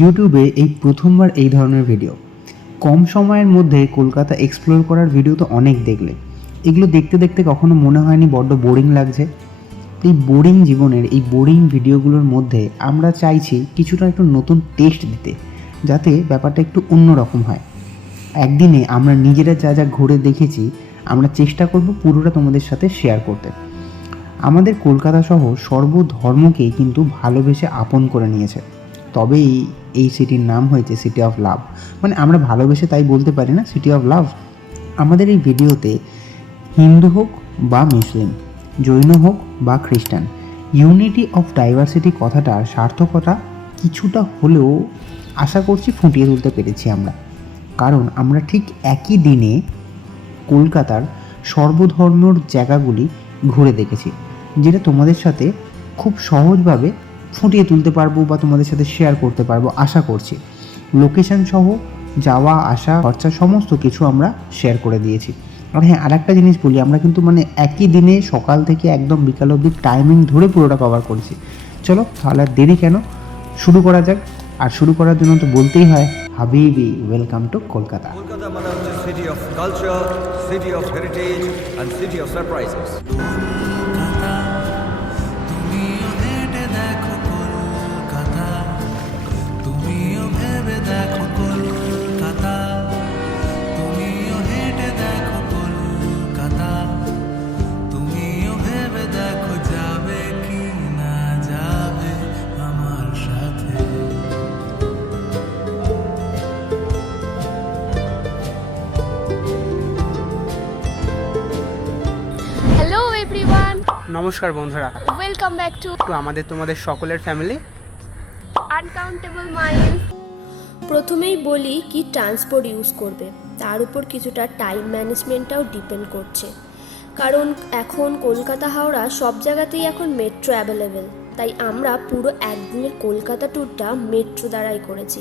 ইউটিউবে এই প্রথমবার এই ধরনের ভিডিও। কম সময়ের মধ্যে কলকাতা এক্সপ্লোর করার ভিডিও তো অনেক দেখলে, এগুলো দেখতে দেখতে কখনো মনে হয়নি বড্ড বোরিং লাগছে? এই বোরিং জীবনের এই বোরিং ভিডিওগুলোর মধ্যে আমরা চাইছি কিছুটা একটু নতুন টেস্ট দিতে, যাতে ব্যাপারটা একটু অন্যরকম হয়। একদিনে আমরা নিজেরা যা যা ঘুরে দেখেছি আমরা চেষ্টা করব পুরোটা তোমাদের সাথে শেয়ার করতে। আমাদের কলকাতা সহ সর্বধর্মকেই কিন্তু ভালোবেসে আপন করে নিয়েছে, তবেই এই সিটির নাম হয়েছে সিটি অফ লাভ। মানে আমরা ভালোবেসে তাই বলতে পারি না সিটি অফ লাভ। আমাদের এই ভিডিওতে হিন্দু হোক বা মুসলিম, জৈন হোক বা খ্রিস্টান, ইউনিটি অফ ডাইভার্সিটি কথাটার সার্থকতা কিছুটা হলেও আশা করছি ফুটিয়ে তুলতে পেরেছি আমরা। কারণ আমরা ঠিক একই দিনে কলকাতার সর্বধর্মর জায়গাগুলি ঘুরে দেখেছি, যেটা তোমাদের সাথে খুব সহজভাবে ফুটিয়ে তুলতে পারবো বা তোমাদের সাথে শেয়ার করতে পারবো আশা করছি। লোকেশন সহ যাওয়া আসা খরচা সমস্ত কিছু আমরা শেয়ার করে দিয়েছি। আর হ্যাঁ, আরেকটা জিনিস বলি, আমরা কিন্তু একই দিনে সকাল থেকে একদম বিকাল অবধি টাইমিং ধরে পুরোটা কভার করেছি। চলো তাহলে আর দেরি কেন, শুরু করা যাক। আর শুরু করার জন্য তো বলতেই হয় হাবিবি, ওয়েলকাম টু কলকাতা। কলকাতা মানে হচ্ছে city of culture, city of heritage and city of surprises. Hello everyone, নমস্কার বন্ধুরা, ওয়েলকাম ব্যাক টু তোমাদের সকলের ফ্যামিলি আনকাউন্টেবল মাইলস। প্রথমেই বলি কি ট্রান্সপোর্ট ইউজ করবে, তার উপর কিছুটা টাইম ম্যানেজমেন্টটাও ডিপেন্ড করছে। কারণ এখন কলকাতা হাওড়া সব জায়গাতেই এখন মেট্রো অ্যাভেলেবেল, তাই আমরা পুরো একদিনের কলকাতা ট্যুরটা মেট্রো দ্বারাই করেছি।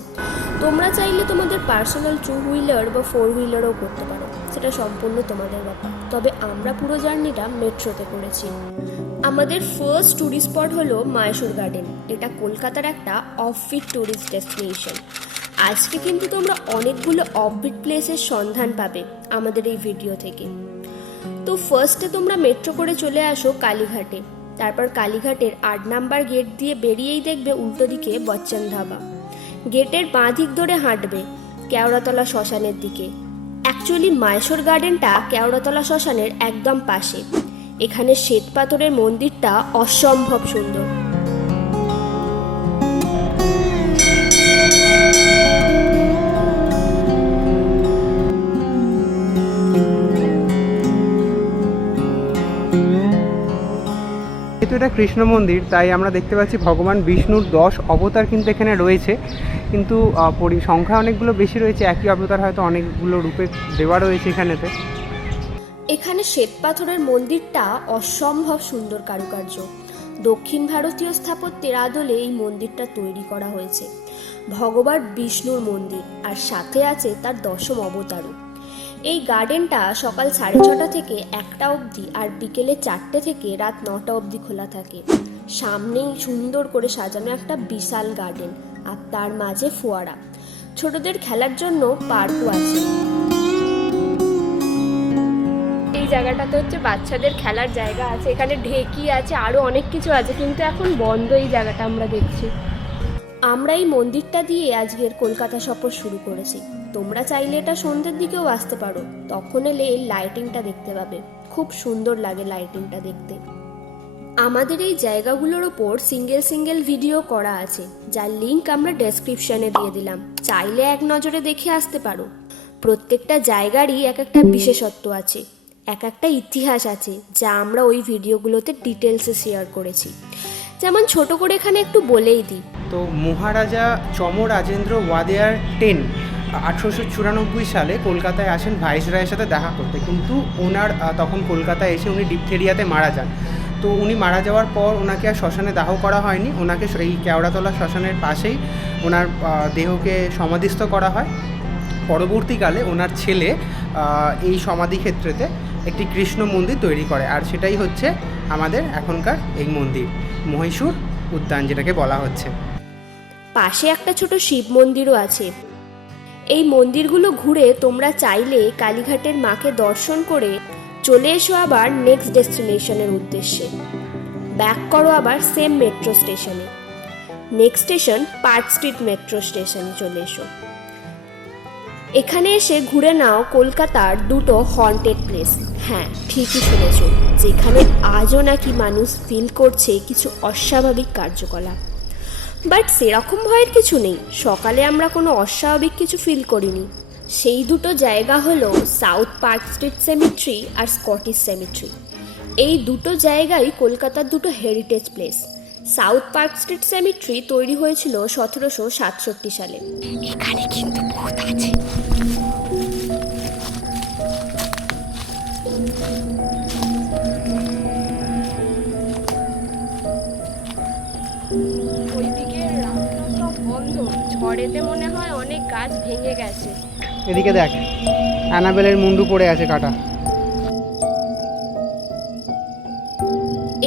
তোমরা চাইলে তোমাদের পার্সোনাল 2 হুইলার বা 4 হুইলারও করতে পারো, সেটা সম্পূর্ণ তোমাদের ব্যাপার। তবে আমরা পুরো জার্নিটা মেট্রোতে করেছি। আমাদের ফার্স্ট ট্যুরিস্ট স্পট হলো মাহেশ্বর গার্ডেন। এটা কলকাতার একটা অফবিট ট্যুরিস্ট ডেস্টিনেশন। আজকে কিন্তু তোমরা অনেকগুলো অফবিট প্লেসের সন্ধান পাবে আমাদের এই ভিডিও থেকে। তো ফার্স্টে তোমরা মেট্রো করে চলে আসো কালীঘাটে। তারপর কালীঘাটের 8 নাম্বার গেট দিয়ে বেরিয়েই দেখবে উল্টো দিকে বচ্চন ধাবা। গেটের বাঁ দিক ধরে হাঁটবে কেওড়াতলা শ্মশানের দিকে। অ্যাকচুয়ালি মাহেশ্বর গার্ডেনটা কেওড়াতলা শ্মশানের একদম পাশে। এখানে শ্বেত পাথরের মন্দিরটা অসম্ভব সুন্দর। যেহেতু এটা কৃষ্ণ মন্দির, তাই আমরা দেখতে পাচ্ছি ভগবান বিষ্ণুর 10 অবতার কিন্তু এখানে রয়েছে, কিন্তু সংখ্যা অনেকগুলো বেশি রয়েছে। একই অবতার হয়তো অনেকগুলো রূপে দেওয়া রয়েছে এখানেতে। এখানে শ্বেত পাথরের মন্দিরটা অসম্ভব সুন্দর কারুকার্য। দক্ষিণ ভারতীয় স্থাপত্যের আদলে এই মন্দিরটা তৈরি করা হয়েছে। ভগবান বিষ্ণুর মন্দির, আর সাথে আছে তার 10ম অবতারও। এই গার্ডেনটা সকাল 6:30 থেকে 1টা অবধি আর বিকেলে 4টে থেকে রাত 9টা অবধি খোলা থাকে। সামনেই সুন্দর করে সাজানো একটা বিশাল গার্ডেন, আর তার মাঝে ফোয়ারা। ছোটদের খেলার জন্য পার্কও আছে। এই জায়গাটাতে হচ্ছে বাচ্চাদের খেলার জায়গা আছে, এখানে ঢেকি আছে, আরও অনেক কিছু আছে, কিন্তু এখন বন্ধ এই জায়গাটা আমরা দেখছি। আমরা এই মন্দিরটা দিয়ে আজকের কলকাতা সফর শুরু করেছি। তোমরা চাইলে এটা সন্ধ্যের দিকেও আসতে পারো, তখন এলে এই লাইটিংটা দেখতে পাবে, খুব সুন্দর লাগে লাইটিংটা দেখতে। আমাদের এই জায়গাগুলোর ওপর সিঙ্গেল ভিডিও করা আছে, যার লিঙ্ক আমরা ডেসক্রিপশনে দিয়ে দিলাম, চাইলে এক নজরে দেখে আসতে পারো। প্রত্যেকটা জায়গারই এক একটা বিশেষত্ব আছে, এক একটা ইতিহাস আছে, যা আমরা ওই ভিডিওগুলোতে ডিটেলসে শেয়ার করেছি। যেমন ছোট করে এখানে একটু বলেই দিই। তো মহারাজা চমরাজেন্দ্র ওয়াদেয়ার 10 1894 সালে কলকাতায় আসেন ভাইসরয়ের সাথে দেখা করতে, কিন্তু ওনার তখন কলকাতায় এসে উনি ডিপথেরিয়াতে মারা যান। তো উনি মারা যাওয়ার পর ওনাকে আর শ্মশানে দাহ করা হয়নি, ওনাকে এই কেওড়াতলা শ্মশানের পাশেই ওনার দেহকে সমাধিস্থ করা হয়। পরবর্তীকালে ওনার ছেলে এই সমাধিক্ষেত্রেতে একটি কৃষ্ণ মন্দির তৈরি করে, আর সেটাই হচ্ছে আমাদের এখনকার এই মন্দির, মহীশূর উদ্যান যেটাকে বলা হচ্ছে। পাশে একটা ছোট শিব মন্দিরও আছে। এই মন্দিরগুলো ঘুরে তোমরা চাইলে কালীঘাটের মাকে দর্শন করে চলে এসো আবার নেক্সট ডেস্টিনেশনের উদ্দেশ্যে। ব্যাক করো আবার সেম মেট্রো স্টেশনে। Next station park street metro স্টেশনে চলে এসো। এখানে এসে ঘুরে নাও কলকাতার দুটো হন্টেড প্লেস। হ্যাঁ, ঠিকই শুনেছ, যেখানে আজও নাকি মানুষ ফিল করছে কিছু অস্বাভাবিক কার্যকলাপ। বাট সেরকম ভয়ের কিছু নেই, সকালে আমরা কোনো অস্বাভাবিক কিছু ফিল করিনি। সেই দুটো জায়গা হলো সাউথ পার্ক স্ট্রিট সেমিট্রি আর স্কটিশ সেমিট্রি। এই দুটো জায়গাই কলকাতার দুটো heritage place. South park street cemetery তৈরি হয়েছিল 1767 সালে। এখানে কিন্তু ভূত আছে। ওইদিকে রাস্তা সব বন্ধ, ঝড়েতে মনে হয় অনেক গাছ ভেঙে গেছে। এদিকে দেখ, অ্যানাবেলের মুন্ডু পড়ে আছে কাটা।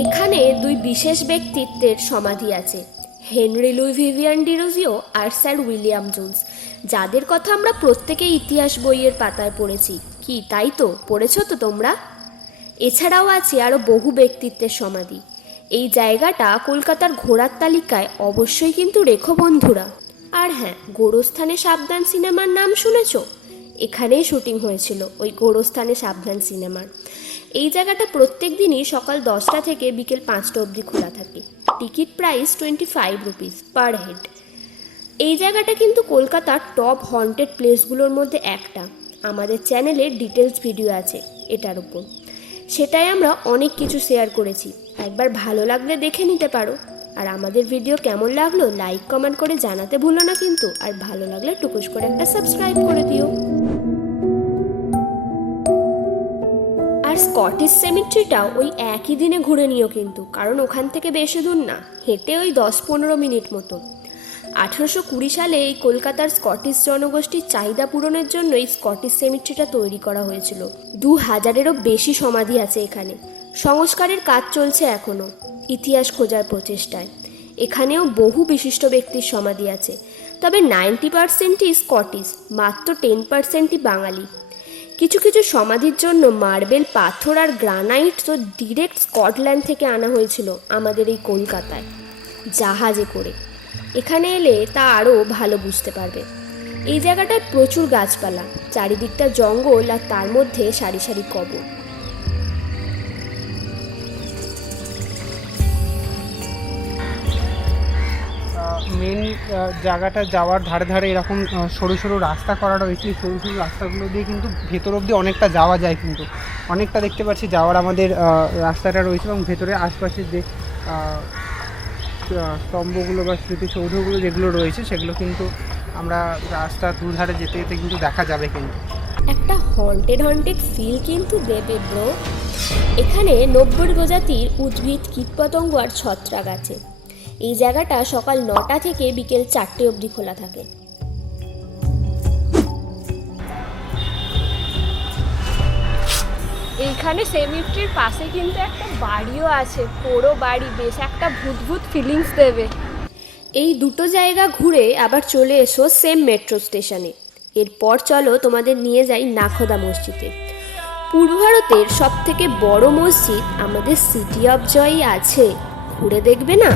এখানে দুই বিশেষ ব্যক্তিত্বের সমাধি আছে, হেনরি লুই ভিভিয়ান ডিরোজিও আর স্যার উইলিয়াম জোন্স, যাদের কথা আমরা প্রত্যেকেই ইতিহাস বইয়ের পাতায় পড়েছি। কি তাই তো, পড়েছো তো তোমরা? এছাড়াও আছে আরও বহু ব্যক্তিত্বের সমাধি। এই জায়গাটা কলকাতার ঘোরার তালিকায় অবশ্যই কিন্তু রেখো বন্ধুরা। আর হ্যাঁ, গোরস্থানে সাবধান সিনেমার নাম শুনেছ? এখানেই শুটিং হয়েছিল ওই গোরস্থানে সাবধান সিনেমার। এই জায়গাটা প্রত্যেক দিনই সকাল 10টা থেকে বিকেল 5টা অবধি খোলা থাকে। Ticket price 25 rupees per head. এই জায়গাটা কিন্তু কলকাতার টপ হন্টেড প্লেসগুলোর মধ্যে একটা। আমাদের চ্যানেলে ডিটেলস ভিডিও আছে এটার উপর, সেটাই আমরা অনেক কিছু শেয়ার করেছি, একবার ভালো লাগলে দেখে নিতে পারো। আর আমাদের ভিডিও কেমন লাগলো লাইক কমেন্ট করে জানাতে ভুলো না কিন্তু। আর ভালো লাগলে টুকুস করে একটা সাবস্ক্রাইব করে দিও। আর স্কটিশ সেমিট্রিটাও ওই একই দিনে ঘুরে নিও কিন্তু, কারণ ওখান থেকে বেশি দূর না, হেঁটে ওই 10-15 মিনিট মতো। 1820 সালে এই কলকাতার স্কটিশ জনগোষ্ঠীর চাহিদা পূরণের জন্য এই স্কটিশ সেমিট্রিটা তৈরি করা হয়েছিল। 2000-এরও বেশি সমাধি আছে এখানে। সংস্কারের কাজ চলছে এখনও, ইতিহাস খোঁজার প্রচেষ্টায়। এখানেও বহু বিশিষ্ট ব্যক্তির সমাধি আছে, তবে 90%ই স্কটিশ, মাত্র 10%ই বাঙালি। কিছু কিছু সমাধির জন্য মার্বেল, পাথর আর গ্রানাইট তো ডিরেক্ট স্কটল্যান্ড থেকে আনা হয়েছিল আমাদের এই কলকাতায় জাহাজে করে। এখানে এলে তা আরও ভালো বুঝতে পারবে। এই জায়গাটায় প্রচুর গাছপালা, চারিদিকটা জঙ্গল, আর তার মধ্যে সারি সারি কবর। মেন জায়গাটা যাওয়ার ধারে ধারে এরকম সরু সরু রাস্তা করা রয়েছে। এই সরু সরু রাস্তাগুলো দিয়ে কিন্তু ভেতর অবধি অনেকটা যাওয়া যায়, কিন্তু অনেকটা দেখতে পাচ্ছি যাওয়ার আমাদের রাস্তাটা রয়েছে। এবং ভেতরে আশপাশের যে স্তম্ভগুলো বা স্মৃতিসৌধগুলো যেগুলো রয়েছে সেগুলো কিন্তু আমরা রাস্তার দুধারে যেতে যেতে কিন্তু দেখা যাবে। কিন্তু একটা হন্টেড ফিল কিন্তু দেবে ব্রো। এখানে 90 প্রজাতির উদ্ভিদ, কীটপতঙ্গ আর ছত্রাক আছে। এই জায়গাটা সকাল 9টা থেকে বিকেল 4টে অবধি খোলা থাকে। এইখানে সেমিট্রির পাশে কিন্তু একটা বাড়িও আছে, পুরো বাড়ি, বেশ একটা ভূত ফিলিংস দেবে। এই দুটো জায়গা ঘুরে আবার চলে এসো সেম মেট্রো স্টেশনে। এরপর চলো তোমাদের নিয়ে যাই নাখোদা মসজিদে। পূর্ব ভারতের সব থেকে বড় মসজিদ আমাদের সিটি অফ জয়ই আছে, ঘুরে দেখবে না?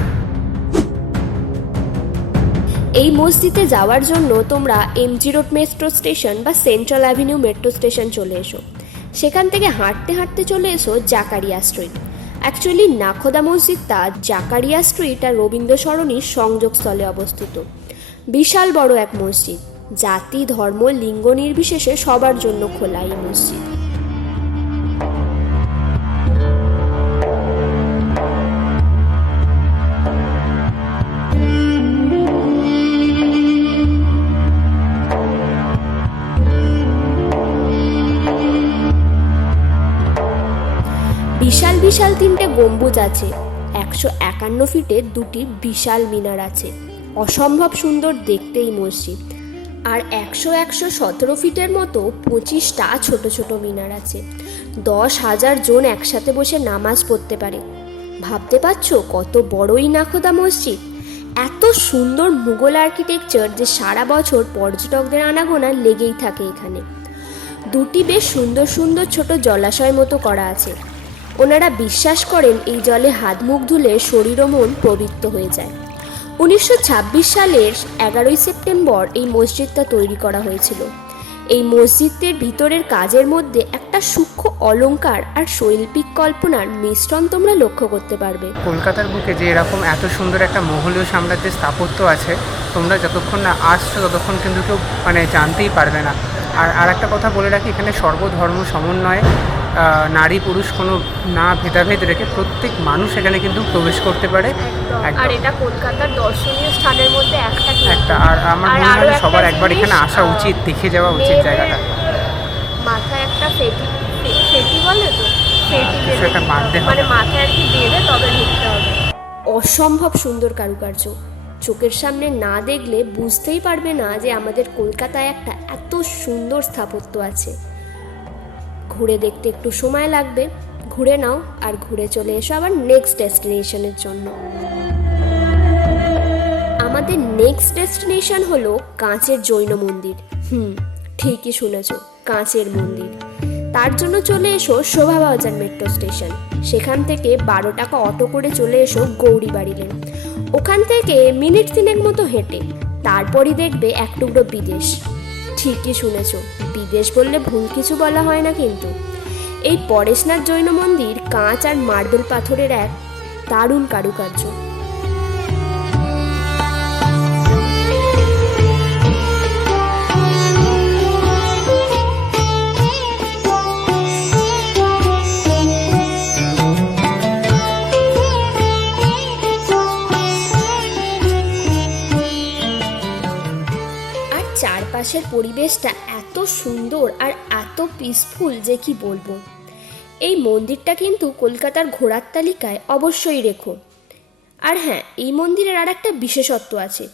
এই মসজিদে যাওয়ার জন্য তোমরা এমজি রোড মেট্রো স্টেশন বা সেন্ট্রাল অ্যাভিনিউ মেট্রো স্টেশন চলে এসো। সেখান থেকে হাঁটতে হাঁটতে চলে এসো জাকারিয়া স্ট্রিট। অ্যাকচুয়ালি নাখোদা মসজিদটা জাকারিয়া স্ট্রিট আর রবীন্দ্র সরণির সংযোগস্থলে অবস্থিত। বিশাল বড় এক মসজিদ, জাতি, ধর্ম, লিঙ্গ নির্বিশেষে সবার জন্য খোলা এই মসজিদ। বিশাল বিশাল 3টে গম্বুজ আছে, 151 ফিটে 2টি বিশাল মিনার আছে। অসম্ভব সুন্দর দেখতে এই মসজিদ। আর 117 ফিটের মতো 25টা ছোট ছোট মিনার আছে। 10,000 জন একসাথে বসে নামাজ পড়তে পারে। ভাবতে পারছো কত বড়ই নাখোদা মসজিদ? এত সুন্দর মুঘল আর্কিটেকচার যে সারা বছর পর্যটকদের আনাগোনা লেগেই থাকে এখানে। দুটি বেশ সুন্দর সুন্দর ছোট জলাশয় মতো করা আছে। ওনারা বিশ্বাস করেন এই জলে হাত মুখ ধুলে শরীর ও মন পবিত্র হয়ে যায়। 1926 সালের 11ই সেপ্টেম্বর এই মসজিদটা তৈরি করা হয়েছিল। এই মসজিদের ভিতরের কাজের মধ্যে একটা সূক্ষ্ম অলংকার আর শৈল্পিক কল্পনার মিশ্রণ তোমরা লক্ষ্য করতে পারবে। কলকাতার বুকে যে এরকম এত সুন্দর একটা মোঘলীয় সাম্রাজ্যের স্থাপত্য আছে, তোমরা যতক্ষণ না আসছো ততক্ষণ কিন্তু কেউ জানতেই পারবে না। আর একটা কথা বলে রাখি, এখানে সর্বধর্ম সমন্বয়ে নারী পুরুষ কোনো না ভেদাভেদ রেখে প্রত্যেক মানুষ এখানে কিন্তু প্রবেশ করতে পারে। আর এটা কলকাতার দর্শনীয় স্থানের মধ্যে একটা আর আমার মনে হয় সবার একবার এখানে আসা উচিত, দেখে যাওয়া উচিত জায়গাটা। মাথায় একটা ফেটি বলে তো, কিছু একটা বাঁধতে হবে, মানে মাথায় আর কি বেঁধে তবে ঢুকতে হবে। অসম্ভব সুন্দর কারুকার্য, চোখের সামনে না দেখলে বুঝতেই পারবে না যে আমাদের কলকাতায় একটা এত সুন্দর স্থাপত্য আছে। ঘুরে দেখতে একটু সময় লাগবে, ঘুরে নাও আর ঘুরে চলে এসো আবার নেক্সট ডেস্টিনেশনের জন্য। আমাদের নেক্সট ডেস্টিনেশন হলো কাঁচের জৈন মন্দির। ঠিকই শুনেছ, কাঁচের মন্দির। তার জন্য চলে এসো শোভাবাজার মেট্রো স্টেশন। সেখান থেকে 12 টাকা অটো করে চলে এসো গৌরীবাড়ি লেন। ওখান থেকে মিনিট 3 মতো হেঁটে তারপরই দেখবে এক টুকরো বিদেশ। ঠিকই শুনেছ, বিদেশ বললে ভুল কিছু বলা হয় না কিন্তু। এই পরেশনাথ জৈন মন্দির কাঁচ আর মার্বেল পাথরের এক দারুণ কারুকার্য। চারপাশের পরিবেশটা এত সুন্দর আর এত পিসফুল যে কি বলবো। এই মন্দিরটা কিন্তু কলকাতার ঘোরার তালিকায় অবশ্যই রেখো। আর হ্যাঁ, এই মন্দিরের আর একটা বিশেষত্ব আছে।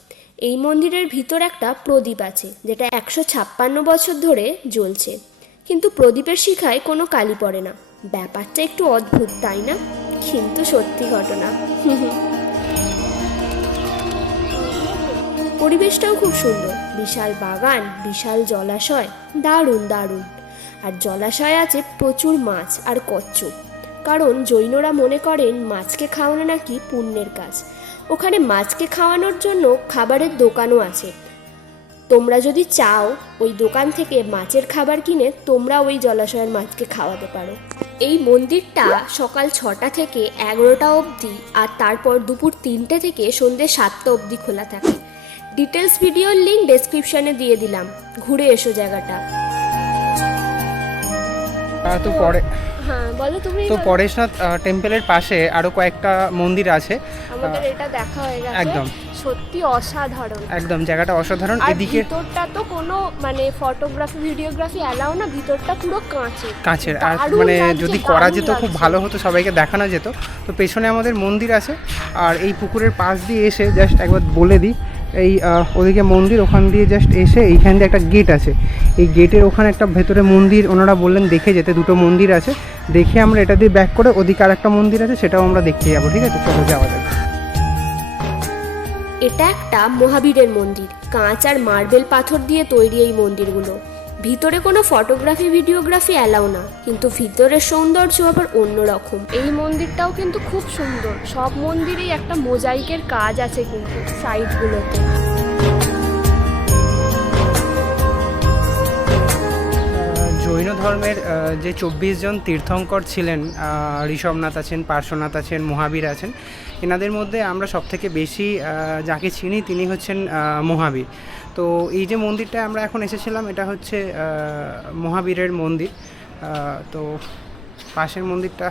এই মন্দিরের ভিতর একটা প্রদীপ আছে যেটা 156 বছর ধরে জ্বলছে, কিন্তু প্রদীপের শিখায় কোনো কালি পড়ে না। ব্যাপারটা একটু অদ্ভুত, তাই না? কিন্তু সত্যি ঘটনা। পরিবেশটাও খুব সুন্দর, বিশাল বাগান, বিশাল জলাশয়, দারুণ দারুণ। আর জলাশয়ে আছে প্রচুর মাছ আর কচ্ছপ, কারণ জৈনরা মনে করেন মাছকে খাওয়ানো নাকি পুণ্যের কাজ। ওখানে মাছকে খাওয়ানোর জন্য খাবারের দোকানও আছে। তোমরা যদি চাও ওই দোকান থেকে মাছের খাবার কিনে তোমরা ওই জলাশয়ের মাছকে খাওয়াতে পারো। এই মন্দিরটা সকাল 6টা থেকে 11টা অবধি আর তারপর দুপুর 3টে থেকে সন্ধ্যে 7টা অবধি খোলা থাকে। ডিটেলস ভিডিওর লিঙ্ক ডেসক্রিপশনে দিয়ে দিলাম, ঘুরে এসো জায়গাটা। তো পরে হ্যাঁ বলো তুমি। তো পরেশনাথ টেম্পলের পাশে আরো কয়েকটা মন্দির আছে। আমাদের এটা দেখা হয়ে গেছে, একদম সত্যি অসাধারণ। একদম জায়গাটা অসাধারণ। এদিকে ভিতরটা তো কোনো মানে ফটোগ্রাফি ভিডিওগ্রাফি অ্যালাউ না, ভিতরটা পুরো কাঁচের। আর মানে যদি করা যেত খুব ভালো হতো, সবাইকে দেখানো যেত। তো পেছনে আমাদের মন্দির আছে, আর এই পুকুরের পাশ দিয়ে এসে জাস্ট একবার বলে দিই, এই ওদিকে মন্দির, ওখান দিয়ে জাস্ট এসে এইখান দিয়ে একটা গেট আছে। এই গেটের ওখানে একটা ভেতরে মন্দির ওনারা বললেন দেখে যেতে, দুটো মন্দির আছে। দেখে আমরা এটা দিয়ে ব্যাক করে ওদিকে আর একটা মন্দির আছে, সেটাও আমরা দেখতে যাবো। ঠিক আছে, চলো যাওয়া যাক। এটা একটা মহাবীরের মন্দির, কাঁচ আর মার্বেল পাথর দিয়ে তৈরি এই মন্দিরগুলো। ভিতরে কোনো ফটোগ্রাফি ভিডিওগ্রাফি অ্যালাউ না, কিন্তু ভিতরের সৌন্দর্য আবার অন্যরকম। এই মন্দিরটাও কিন্তু খুব সুন্দর। সব মন্দিরেই একটা মোজাইকের কাজ আছে কিন্তু সাইডগুলোতে। জৈন ধর্মের যে 24 জন তীর্থঙ্কর ছিলেন, ঋষভনাথ আছেন, পার্শ্বনাথ আছেন, মহাবীর আছেন, এনাদের মধ্যে আমরা সবথেকে বেশি যাকে চিনি তিনি হচ্ছেন মহাবীর। তো এই যে মন্দিরটা আমরা এখন এসেছিলাম, এটা হচ্ছে মহাবীরের মন্দির। তো পাশের মন্দিরটা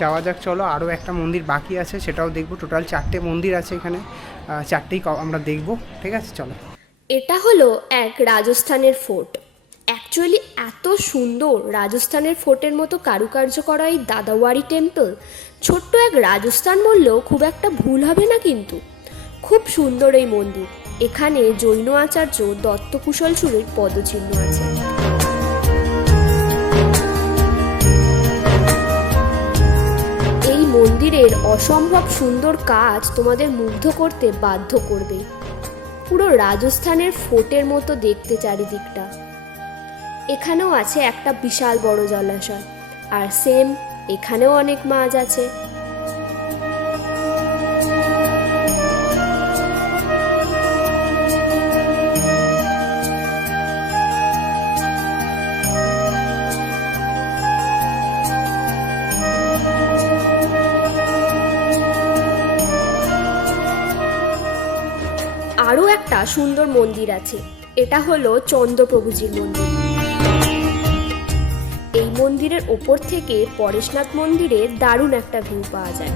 যাওয়া যাক, চলো। আরও একটা মন্দির বাকি আছে, সেটাও দেখবো। টোটাল 4টে মন্দির আছে এখানে, 4টেই আমরা দেখবো। ঠিক আছে, চলো। এটা হলো এক রাজস্থানের ফোর্ট। অ্যাকচুয়ালি এত সুন্দর রাজস্থানের ফোর্টের মতো কারুকার্য করা এই দাদাওয়ারি টেম্পল, ছোট্ট এক রাজস্থান বললেও খুব একটা ভুল হবে না কিন্তু। খুব সুন্দর এই মন্দির। এখানে জৈন আচার্য দত্তকুশল চূড়ের পদচিহ্ন আছে। এই মন্দির মন্দিরের অসম্ভব সুন্দর কাজ তোমাদের মুগ্ধ করতে বাধ্য করবে। পুরো রাজস্থানের ফোর্টের মতো দেখতে চারিদিকটা। এখানেও আছে একটা বিশাল বড় জলাশয়, আর সেম এখানেও অনেক মাছ আছে। আরও একটা সুন্দর মন্দির আছে, এটা হলো চন্দ্রপ্রভুজির মন্দির। এই মন্দিরের ওপর থেকে পরেশনাথ মন্দিরে দারুণ একটা ভিউ পাওয়া যায়।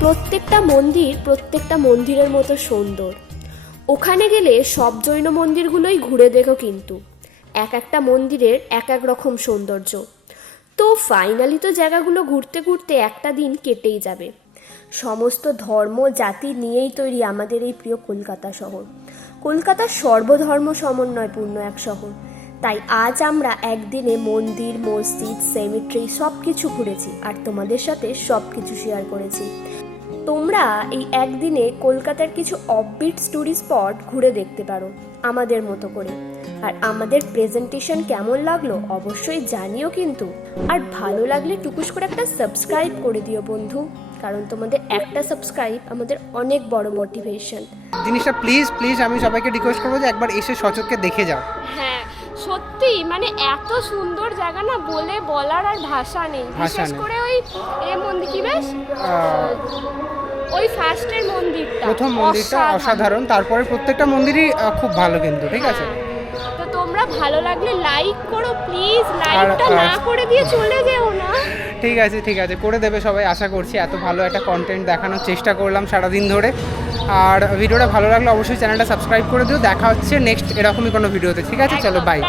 প্রত্যেকটা মন্দিরের মতো সুন্দর। ওখানে গেলে সব জৈন মন্দিরগুলোই ঘুরে দেখো, কিন্তু এক একটা মন্দিরের এক এক রকম সৌন্দর্য। তো ফাইনালি তো জায়গাগুলো ঘুরতে ঘুরতে একটা দিন কেটেই যাবে। সমস্ত ধর্ম জাতি নিয়েই তৈরি আমাদের এই প্রিয় কলকাতা শহর। কলকাতা সর্বধর্ম সমন্বয়পূর্ণ এক শহর। তাই আজ আমরা একদিনে মন্দির, মসজিদ, সেমিট্রি সব কিছু ঘুরেছি আর তোমাদের সাথে সব কিছু শেয়ার করেছি। তোমরা এই একদিনে কলকাতার কিছু অফবিট টুরিস্ট স্পট ঘুরে দেখতে পারো আমাদের মতো করে। আর আমাদের প্রেজেন্টেশন কেমন লাগলো অবশ্যই জানিও কিন্তু। আর ভালো লাগলে টুকুস করে একটা সাবস্ক্রাইব করে দিও বন্ধু, কারণ তোমাদের একটা সাবস্ক্রাইব আমাদের অনেক বড় মোটিভেশন। জিনিসটা প্লিজ আমি সবাইকে রিকোয়েস্ট করবো যে একবার এসে সচক্ষে দেখে যাও। হ্যাঁ সত্যি, মানে এত সুন্দর জায়গা না, বলে বলার আর ভাষা নেই। বিশেষ করে ওই মন্দির কি বেশ, ওই ফার্স্টের মন্দিরটা, প্রথম মন্দিরটা অসাধারণ। তারপরে প্রত্যেকটা মন্দিরই খুব ভালো কিন্তু, ঠিক আছে। তো তোমরা ভালো লাগলে লাইক করো প্লিজ, লাইকটা না করে দিয়ে চলে যেও না। ঠিক আছে করে দেবে সবাই, আশা করছি। এত ভালো একটা কন্টেন্ট দেখানোর চেষ্টা করলাম সারাদিন ধরে। আর ভিডিওটা ভালো লাগলে অবশ্যই চ্যানেলটা সাবস্ক্রাইব করে দিও। দেখা হচ্ছে নেক্সট এরকমই কোনো ভিডিওতে, ঠিক আছে? চলো বাই।